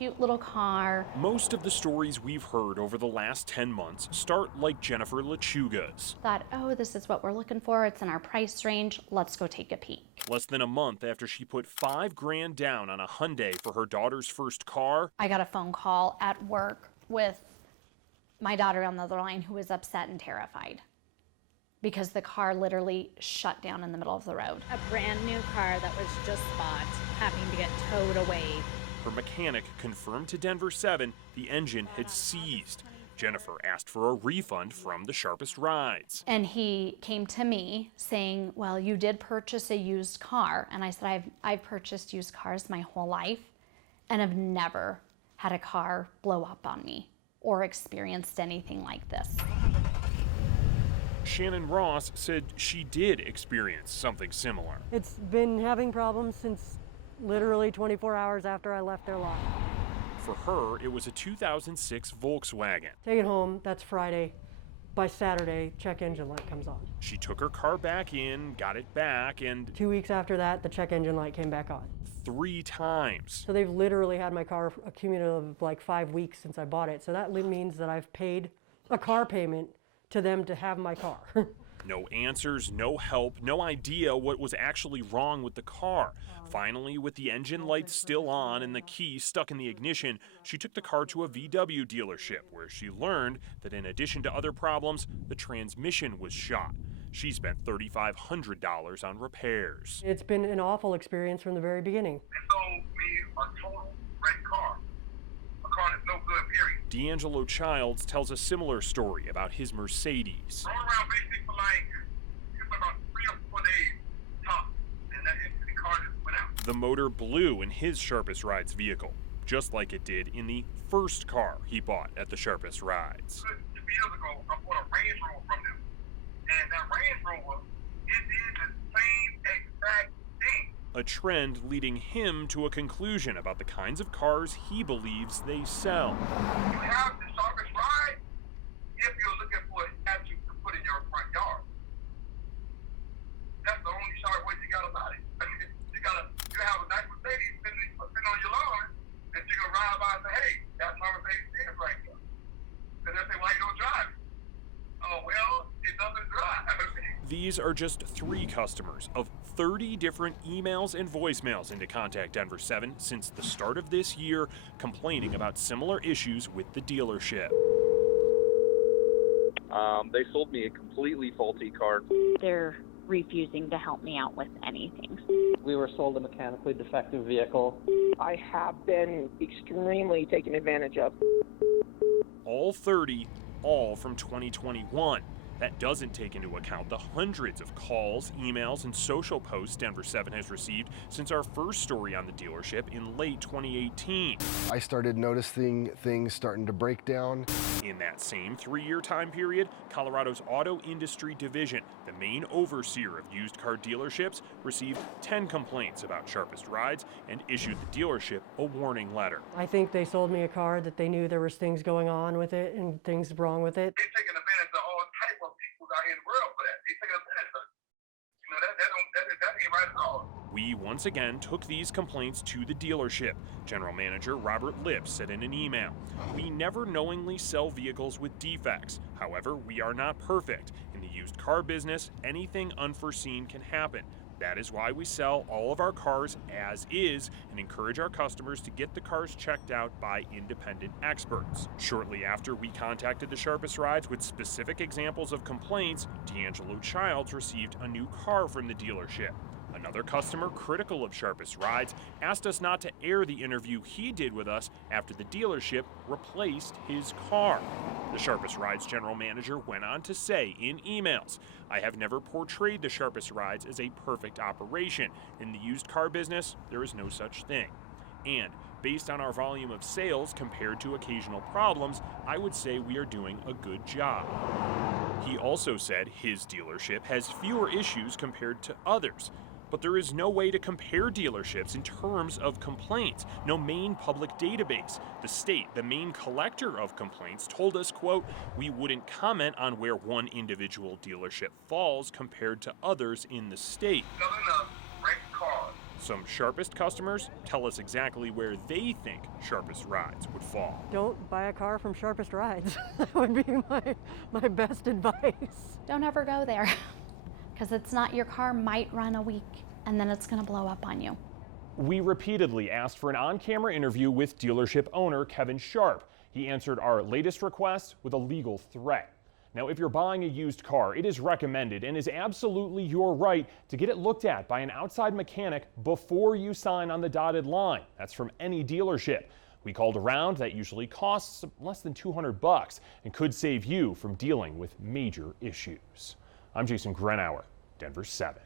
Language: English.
cute little car. Most of the stories we've heard over the last 10 months start like Jennifer Lechuga's. Thought, oh, this is what we're looking for. It's in our price range. Let's go take a peek. Less than a month after she put $5,000 down on a Hyundai for her daughter's first car, I got a phone call at work with my daughter on the other line who was upset and terrified because the car literally shut down in the middle of the road. A brand new car that was just bought, having to get towed away. her mechanic confirmed to Denver 7 the engine had seized. Jennifer asked for a refund from the Sharpest Rides. And he came to me saying, well, you did purchase a used car. And I said, I've purchased used cars my whole life and have never had a car blow up on me or experienced anything like this. Shannon Ross said she did experience something similar. It's been having problems since literally 24 hours after I left their lot. For her, it was a 2006 Volkswagen. Take it home, that's Friday. By Saturday, check engine light comes on. She took her car back in, got it back, and 2 weeks after that, the check engine light came back on. 3 times. So they've literally had my car a cumulative of like 5 weeks since I bought it. So that means that I've paid a car payment to them to have my car. No answers, no help, no idea what was actually wrong with the car. Finally, with the engine lights still on and the key stuck in the ignition, she took the car to a VW dealership where she learned that in addition to other problems, the transmission was shot. She spent $3,500 on repairs. It's been an awful experience from the very beginning. They sold me a total wrecked car. A car that's no good, period. D'Angelo Childs tells a similar story about his Mercedes. Rolled around basically for like, it was about 3 or 4 days top, and the car just went out. The motor blew in his Sharpest Rides vehicle, just like it did in the first car he bought at the Sharpest Rides. 2 years ago, I bought a Range Rover from them. And that Range Rover, it did the same exact thing. A trend leading him to a conclusion about the kinds of cars he believes they sell. You have the Sharpest Ride if you're looking for an attribute to put in your front yard. That's the only sharp way you got about it. You have a nice Mercedes sitting on your lawn, and you can ride by and say, hey, that's my Mercedes Benz right there. And they say, why you don't drive it? Oh, well, it doesn't drive. These are just 3 customers of 30 different emails and voicemails into Contact Denver 7 since the start of this year, complaining about similar issues with the dealership. They sold me a completely faulty car. They're refusing to help me out with anything. We were sold a mechanically defective vehicle. I have been extremely taken advantage of. All 30, all from 2021. That doesn't take into account the hundreds of calls, emails, and social posts Denver 7 has received since our first story on the dealership in late 2018. I started noticing things starting to break down. In that same 3-year time period, Colorado's Auto Industry Division, the main overseer of used car dealerships, received 10 complaints about Sharpest Rides and issued the dealership a warning letter. I think they sold me a car that they knew there was things going on with it and things wrong with it. They're taking advantage of all type of people out here in the world for that. They're taking advantage of it. You know, that ain't right at all. We once again took these complaints to the dealership. General Manager Robert Lips said in an email, "We never knowingly sell vehicles with defects. However, we are not perfect. In the used car business, anything unforeseen can happen. That is why we sell all of our cars as is and encourage our customers to get the cars checked out by independent experts." Shortly after we contacted the Sharpest Rides with specific examples of complaints, D'Angelo Childs received a new car from the dealership. Another customer critical of Sharpest Rides asked us not to air the interview he did with us after the dealership replaced his car. The Sharpest Rides general manager went on to say in emails, "I have never portrayed the Sharpest Rides as a perfect operation. In the used car business, there is no such thing. And based on our volume of sales compared to occasional problems, I would say we are doing a good job." He also said his dealership has fewer issues compared to others. But there is no way to compare dealerships in terms of complaints, no main public database. The state, the main collector of complaints, told us, quote, "We wouldn't comment on where one individual dealership falls compared to others in the state." Selling us wrecked cars Some Sharpest customers tell us exactly where they think Sharpest rides would fall. Don't buy a car from Sharpest Rides. That would be my best advice. Don't ever go there because it's not, your car might run a week and then it's going to blow up on you. We repeatedly asked for an on-camera interview with dealership owner Kevin Sharp. He answered our latest request with a legal threat. Now, if you're buying a used car, it is recommended and is absolutely your right to get it looked at by an outside mechanic before you sign on the dotted line. That's from any dealership. We called around. That usually costs less than $200 and could save you from dealing with major issues. I'm Jason Grenauer, Denver 7.